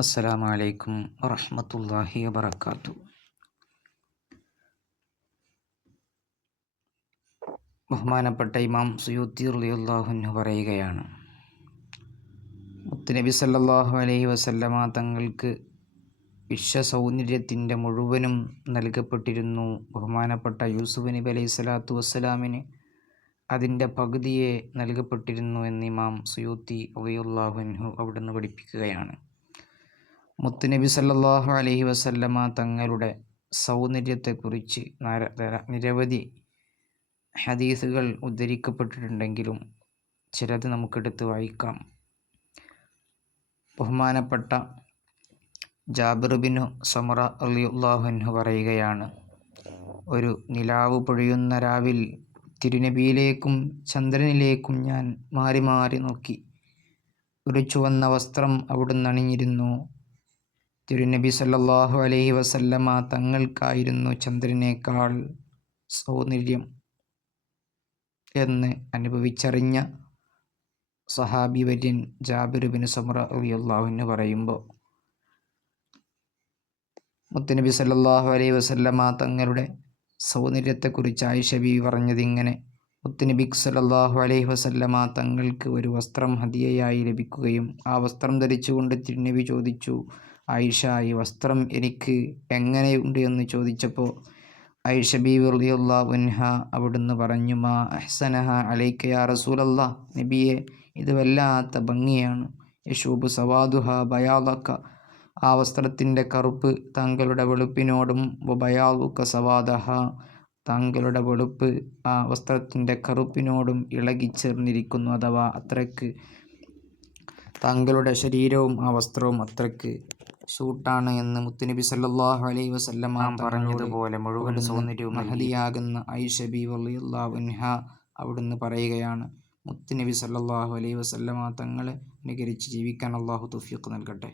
അസ്സലാമു അലൈക്കും വറഹമത്തല്ലാഹി വബറകാതുഹു. ബഹുമാനപ്പെട്ട ഇമാം സുയൂത്തി റളിയല്ലാഹു അൻഹു പറയുകയാണ് മുത്തുനബി സല്ലാഹു അലൈഹി വസല്ലമ തങ്ങൾക്ക് വിശ്വസൗന്ദര്യത്തിന്റെ മുഴുവനും നൽകപ്പെട്ടിരുന്നു. ബഹുമാനപ്പെട്ട യൂസുഫ് നബി അലൈഹി സ്വലാത്തു വസ്സലാമിന് അതിന്റെ പകുതിയെ നൽകപ്പെട്ടിരുന്നു എന്ന് ഇമാം സുയൂത്തി റളിയല്ലാഹു അൻഹു അവിടുന്ന് പഠിപ്പിക്കുകയാണ്. മുത്തുനബി സല്ലാഹു അലഹി വസല്ലമ തങ്ങളുടെ സൗന്ദര്യത്തെക്കുറിച്ച് നിരവധി ഹദീസുകൾ ഉദ്ധരിക്കപ്പെട്ടിട്ടുണ്ടെങ്കിലും ചിലത് നമുക്കെടുത്ത് വായിക്കാം. ബഹുമാനപ്പെട്ട ജാബിർ ബിനു സമറ റളിയല്ലാഹു അൻഹു പറയുകയാണ് ഒരു നിലാവ് പൊഴിയുന്ന രാവിൽ തിരുനബിയിലേക്കും ചന്ദ്രനിലേക്കും ഞാൻ മാറി മാറി നോക്കി. ഒരു ചുവന്ന വസ്ത്രം അവിടുന്ന് അണിഞ്ഞിരുന്നു. തിരുനബി സല്ലാഹു അലൈഹി വസല്ലമ തങ്ങൾക്കായിരുന്നു ചന്ദ്രനേക്കാൾ സൗന്ദര്യം എന്ന് അനുഭവിച്ചറിഞ്ഞ സഹാബി വര്യൻ ജാബിർ ബിൻ അൻഹു പറയുമ്പോൾ മുത്തനബി സല്ലാഹു അലൈഹി വസല്ലമ തങ്ങളുടെ സൗന്ദര്യത്തെക്കുറിച്ച് ആയിഷ ബീവി പറഞ്ഞതിങ്ങനെ മുത്തനബി സല്ലാഹു അലൈഹി വസല്ലമ തങ്ങൾക്ക് ഒരു വസ്ത്രം ഹദിയയായി ലഭിക്കുകയും ആ വസ്ത്രം ധരിച്ചുകൊണ്ട് തിരുനബി ചോദിച്ചു ആയിഷ ഈ വസ്ത്രം എനിക്ക് എങ്ങനെയുണ്ട് എന്ന് ചോദിച്ചപ്പോൾ ഐഷ ബി റളിയല്ലാഹു ഉൻഹ അവിടുന്ന് പറഞ്ഞു മാ അഹ്സനഹ അലൈക്ക യാ റസൂലല്ലാ നബിയെ ഇത് വല്ലാത്ത ഭംഗിയാണ്. യശൂബ് സവാദുഹ ബയാദക്ക ആ വസ്ത്രത്തിന്റെ കറുപ്പ് താങ്കളുടെ വെളുപ്പിനോടും ബയാലുക്ക സവാദഹ താങ്കളുടെ വെളുപ്പ് ആ വസ്ത്രത്തിന്റെ കറുപ്പിനോടും ഇളകിച്ചേർന്നിരിക്കുന്നു അഥവാ അത്രയ്ക്ക് താങ്കളുടെ ശരീരവും ആ വസ്ത്രവും അത്രയ്ക്ക് സൂട്ടാണ് എന്ന് മുത്തുനബി സല്ലല്ലാഹു അലൈഹി വസല്ലമ പറഞ്ഞതുപോലെ മുഴുവൻ സൗന്ദര്യവും മഹദിയാകുന്ന ഐഷ ബി അവിടുന്ന് പറയുകയാണ്. മുത്തുനബി സല്ലല്ലാഹു അലൈഹി വസല്ലമ തങ്ങളെ അനുകരിച്ച് ജീവിക്കാൻ അള്ളാഹു തൗഫീഖ് നൽകട്ടെ.